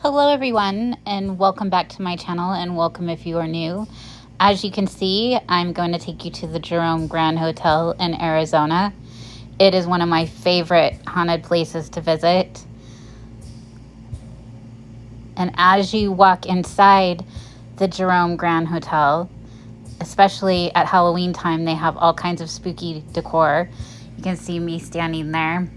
Hello everyone, and welcome back to my channel, and welcome if you are new. As you can see, I'm going to take you to the Jerome Grand Hotel in Arizona. It is one of my favorite haunted places to visit. And as you walk inside the Jerome Grand Hotel, especially at Halloween time, they have all kinds of spooky decor. You can see me standing there.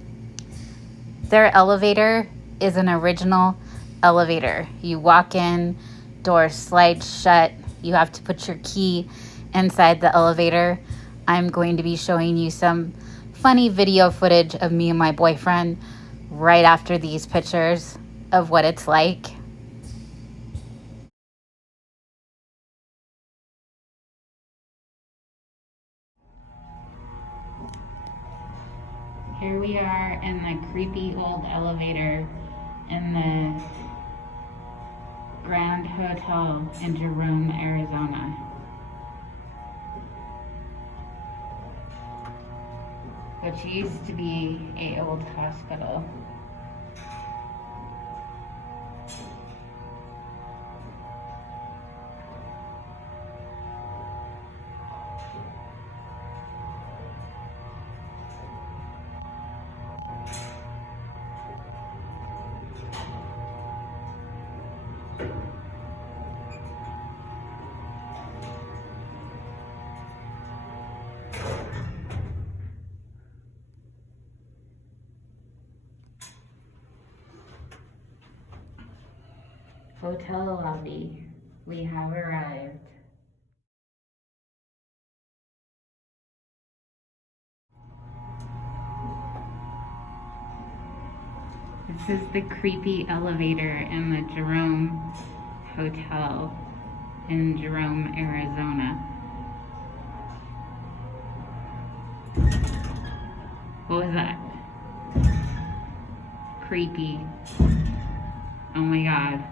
Their elevator is an original elevator. You walk in, doors slide shut. You have to put your key inside the elevator. I'm going to be showing you some funny video footage of me and my boyfriend right after these pictures of what it's like. Here we are in the creepy old elevator in the Grand Hotel in Jerome, Arizona. Which used to be an old hospital. Hotel lobby. We have arrived. This is the creepy elevator in the Jerome Hotel in Jerome, Arizona. What was that? Creepy. Oh my God.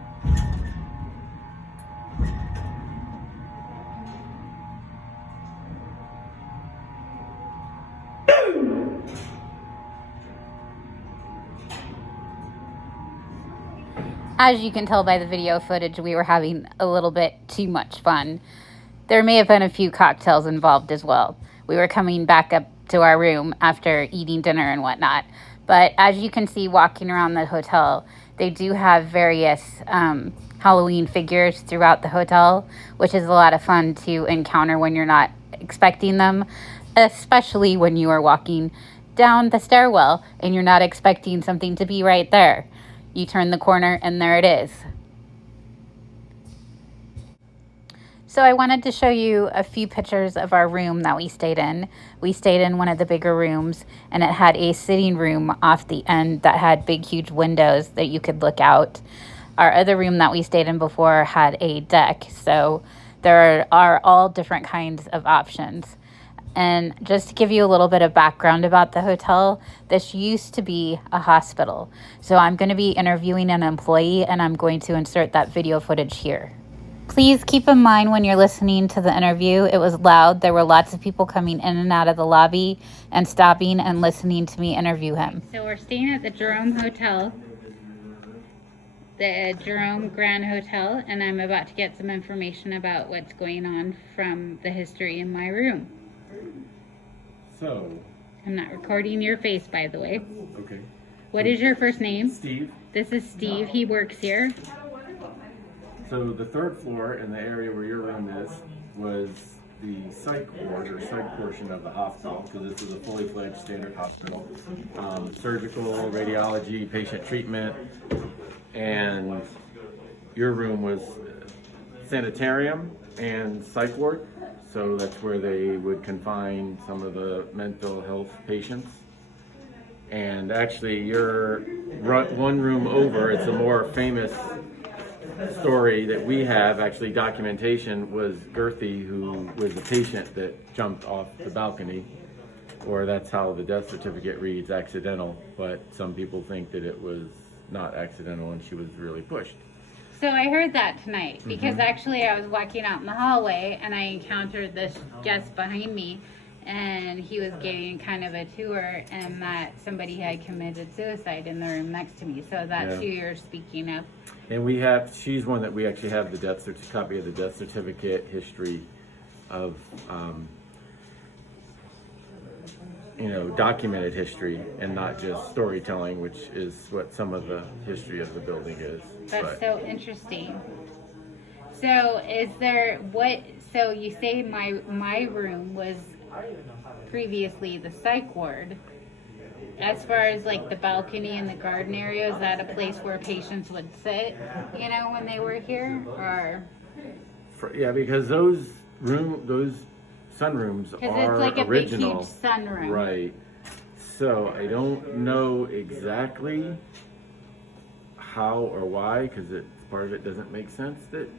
As you can tell by the video footage, we were having a little bit too much fun. There may have been a few cocktails involved as well. We were coming back up to our room after eating dinner and whatnot. But as you can see walking around the hotel, they do have various Halloween figures throughout the hotel, which is a lot of fun to encounter when you're not expecting them, especially when you are walking down the stairwell and you're not expecting something to be right there. You turn the corner and there it is. So I wanted to show you a few pictures of our room that we stayed in. We stayed in one of the bigger rooms, and it had a sitting room off the end that had big, huge windows that you could look out. Our other room that we stayed in before had a deck, so there are all different kinds of options. And just to give you a little bit of background about the hotel, this used to be a hospital. So I'm going to be interviewing an employee, and I'm going to insert that video footage here. Please keep in mind when you're listening to the interview, it was loud. There were lots of people coming in and out of the lobby and stopping and listening to me interview him. So we're staying at the Jerome Hotel, the Jerome Grand Hotel, and I'm about to get some information about what's going on from the history in my room. So, I'm not recording your face, by the way. okay. What is your first name? Steve. This is Steve. He works here. So the third floor in the area where your room is was the psych ward or psych portion of the hospital, because this is a fully fledged standard hospital. Surgical, radiology, patient treatment, and your room was sanitarium and psych ward. So that's where they would confine some of the mental health patients. And actually, your one room over, it's a more famous story that we have, actually documentation, was Gerthy, who was a patient that jumped off the balcony, or that's how the death certificate reads, accidental, but some people think that it was not accidental and she was really pushed. So I heard that tonight because actually I was walking out in the hallway and I encountered this guest behind me, and he was giving kind of a tour, and that somebody had committed suicide in the room next to me. So that's who you're speaking of. And she's one that we actually have the copy of the death certificate, history of, documented history and not just storytelling, which is what some of the history of the building is. That's so interesting. So so you say my room was previously the psych ward. As far as like the balcony and the garden area, is that a place where patients would sit, when they were here? Or Yeah, because those sunrooms are it's like a original. big, huge sunroom. Right. So I don't know exactly how or why, because part of it doesn't make sense that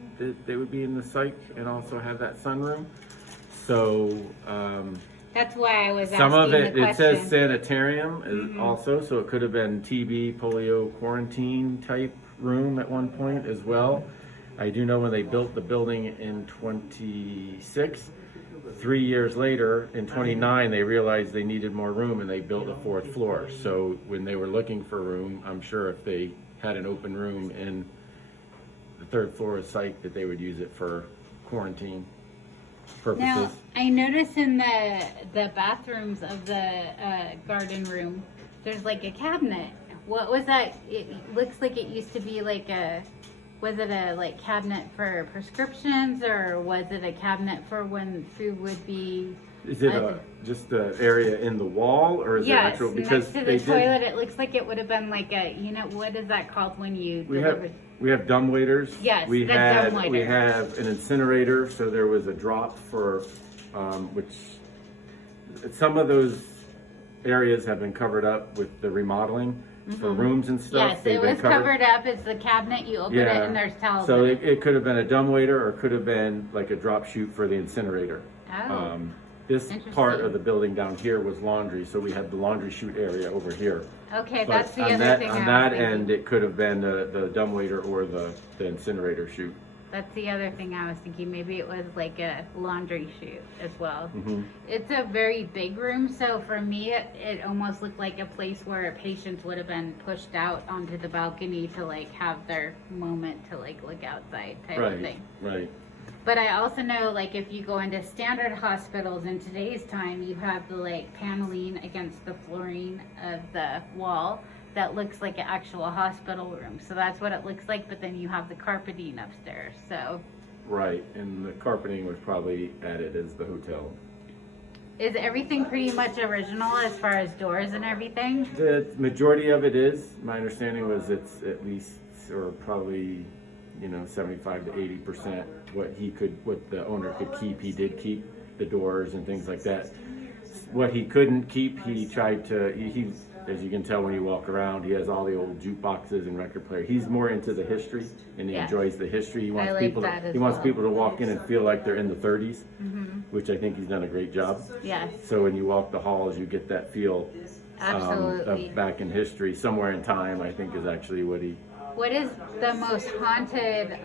they would be in the psych and also have that sunroom. So that's why I was some asking of it. the It says question. sanitarium is also, so it could have been TB, polio, quarantine type room at one point as well. I do know when they built the building in 26, 3 years later in 29, they realized they needed more room and they built a 4th floor. So when they were looking for room, I'm sure if they had an open room in the 3rd floor of psych, that they would use it for quarantine purposes. Now, I noticed in the bathrooms of the garden room, there's like a cabinet. What was that? It looks like it used to be like was it a cabinet for prescriptions, or was it a cabinet for when food would be? Is it just the area in the wall, or is it actual? Because next to the toilet, it looks like it would have been like a, what is that called when you deliver? We have dumb waiters. Yes, we dumb waiters. We have an incinerator, so there was a drop for, which some of those areas have been covered up with the remodeling for rooms and stuff. Yes, it was covered up. It's the cabinet, you open it and there's towels. So it could have been a dumb waiter, or could have been like a drop chute for the incinerator. Oh. This part of the building down here was laundry, so we had the laundry chute area over here. Okay, But that's the other thing. On that end, it could have been the dumbwaiter or the incinerator chute. That's the other thing I was thinking. Maybe it was like a laundry chute as well. Mm-hmm. It's a very big room, so for me, it almost looked like a place where patients would have been pushed out onto the balcony to have their moment to look outside type of thing. Right. But I also know, if you go into standard hospitals in today's time, you have the paneling against the flooring of the wall that looks like an actual hospital room. So that's what it looks like, but then you have the carpeting upstairs. So right, and the carpeting was probably added as the hotel. Is everything pretty much original as far as doors and everything? The majority of it is. My understanding was it's at least, or probably, 75 to 80% what the owner could keep. He did keep the doors and things like that. What he couldn't keep, he tried to, he as you can tell when you walk around, he has all the old jukeboxes and record player. He's more into the history, and he enjoys the history. He wants people to walk in and feel like they're in the 30s, which I think he's done a great job. Yes. So when you walk the halls, you get that feel of back in history, somewhere in time. I think is actually what he. What is the most haunted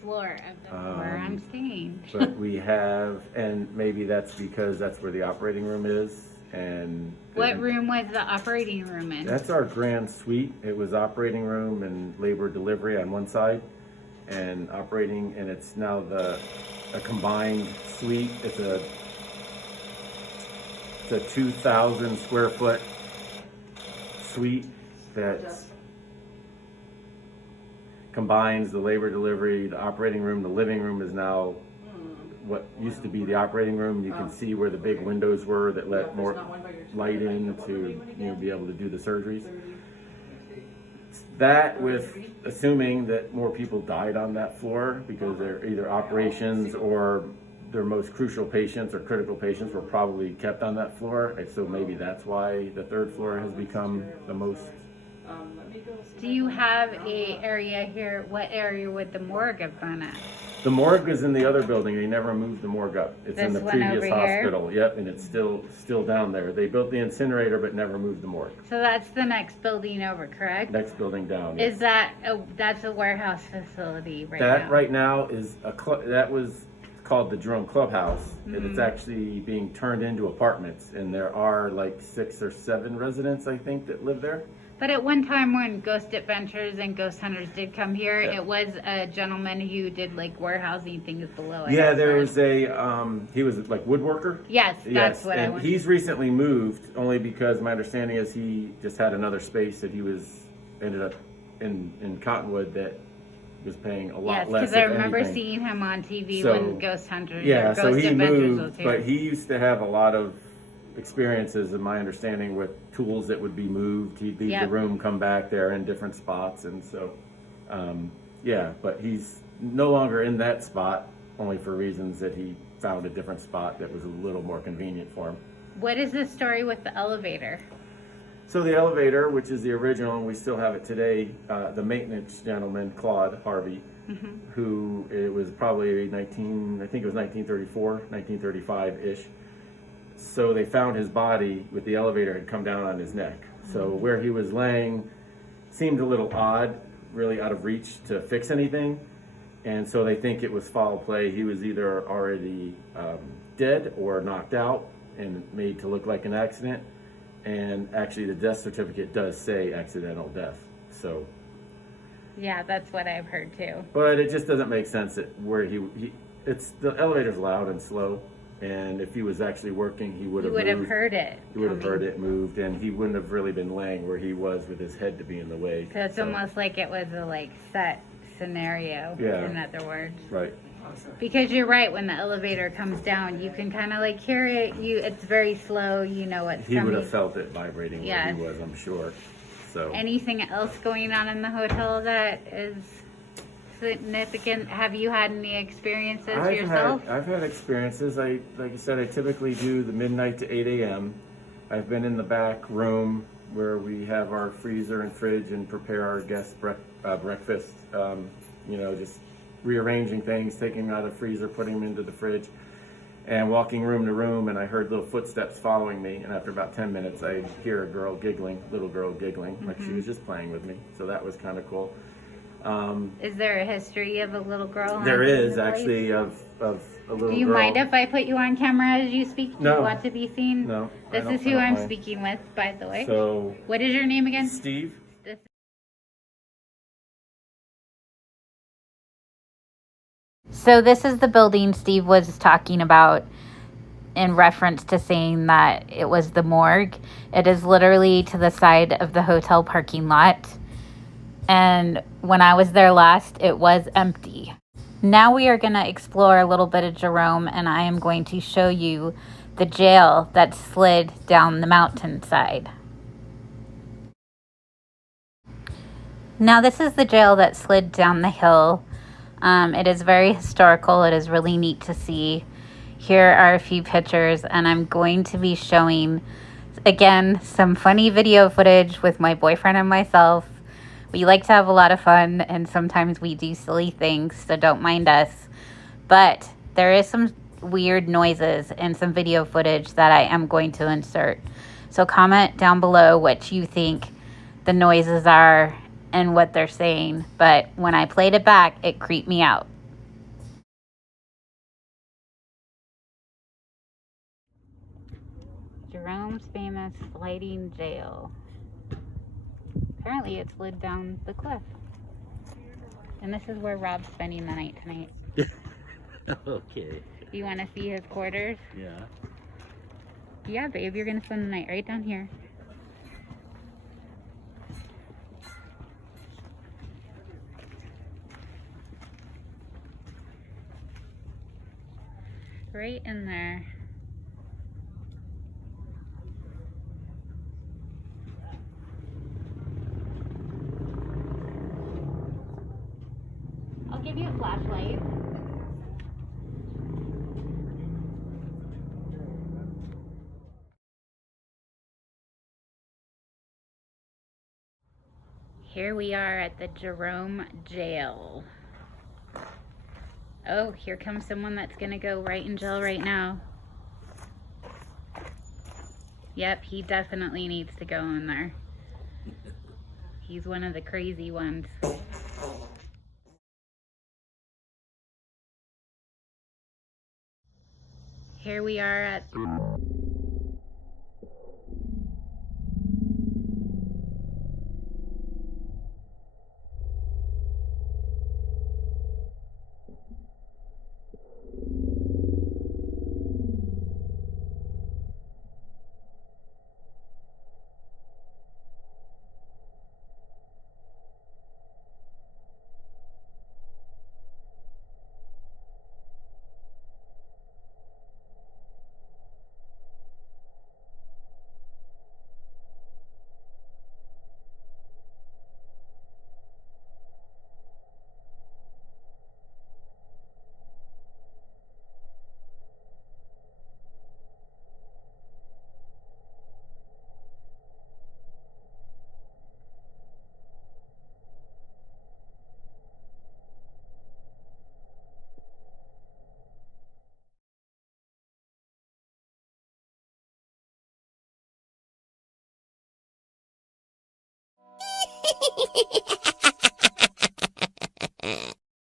floor of the floor? I'm staying. But we have, and maybe that's because that's where the operating room is. And what room was the operating room in? That's our grand suite. It was operating room and labor delivery on one side, and operating, and it's now a combined suite. It's a 2,000 square foot suite that combines the labor delivery, the operating room. The living room is now what used to be the operating room. You can see where the big windows were that let more light in to be able to do the surgeries. That, with assuming that more people died on that floor because they're either operations or their most crucial patients or critical patients were probably kept on that floor. And so maybe that's why the third floor has become the most. Do you have a area here? What area would the morgue have gone at? The morgue is in the other building. They never moved the morgue up. It's in the previous hospital. Yep, and it's still down there. They built the incinerator but never moved the morgue. So that's the next building over, correct? Next building down. Is that that's a warehouse facility right now? That right now is that was called the Jerome Clubhouse, and it's actually being turned into apartments. And there are like 6 or 7 residents, I think, that live there. But at one time when Ghost Adventures and Ghost Hunters did come here, it was a gentleman who did like warehousing things below it. Yeah, there was a, he was like woodworker? Yes, that's what I and want. he's recently moved, only because my understanding is he just had another space that he ended up in Cottonwood that was paying a lot less. Yes, because I remember seeing him on TV when Ghost Hunters yeah, or Ghost so he Adventures moved, was here. but he used to have a lot of experiences, in my understanding, with tools that would be moved. He'd leave the room, come back, there in different spots, and so yeah, but he's no longer in that spot, only for reasons that he found a different spot that was a little more convenient for him. What is the story with the elevator? So the elevator, which is the original, and we still have it today, the maintenance gentleman, Claude Harvey, who it was probably I think it was 1934, 1935-ish. So they found his body with the elevator had come down on his neck. So where he was laying seemed a little odd, really out of reach to fix anything. And so they think it was foul play. He was either already dead or knocked out and made to look like an accident. And actually the death certificate does say accidental death. So yeah, that's what I've heard too. But it just doesn't make sense that where it's the elevator's loud and slow. And if he was actually working, he would have heard it. He would have heard it moved, and he wouldn't have really been laying where he was with his head to be in the way. So it's almost like it was a set scenario. Yeah. In other words. Right. Because you're right, when the elevator comes down, you can kind of hear it. It's very slow. You know it's He coming. would have felt it vibrating where he was, I'm sure. So. Anything else going on in the hotel that is significant? Have you had any experiences yourself? I've had experiences. Like I said, I typically do the midnight to 8 a.m. I've been in the back room where we have our freezer and fridge and prepare our guests breakfast. Just rearranging things, taking them out of the freezer, putting them into the fridge, and walking room to room. And I heard little footsteps following me. And after about 10 minutes, I hear a little girl giggling, like she was just playing with me. So that was kind of cool. Is there a history of a little girl? There is actually of a little girl. Do you mind if I put you on camera as you speak? Do you want to be seen? No. This is who I'm speaking with, by the way. So. What is your name again? Steve. So this is the building Steve was talking about in reference to saying that it was the morgue. It is literally to the side of the hotel parking lot. And when I was there last, it was empty. Now we are going to explore a little bit of Jerome, and I am going to show you the jail that slid down the mountainside. Now this is the jail that slid down the hill. It is very historical. It is really neat to see. Here are a few pictures, and I'm going to be showing, again, some funny video footage with my boyfriend and myself. We like to have a lot of fun, and sometimes we do silly things, so don't mind us. But there is some weird noises and some video footage that I am going to insert. So comment down below what you think the noises are and what they're saying. But when I played it back, it creeped me out. Jerome's famous sliding jail. Apparently it slid down the cliff. And this is where Rob's spending the night tonight. Okay. You want to see his quarters? Yeah. Yeah, babe, you're going to spend the night right down here. Right in there. I'll give you a flashlight. Here we are at the Jerome jail. Oh, here comes someone that's gonna go right in jail right now. Yep, he definitely needs to go in there. He's one of the crazy ones. Here we are at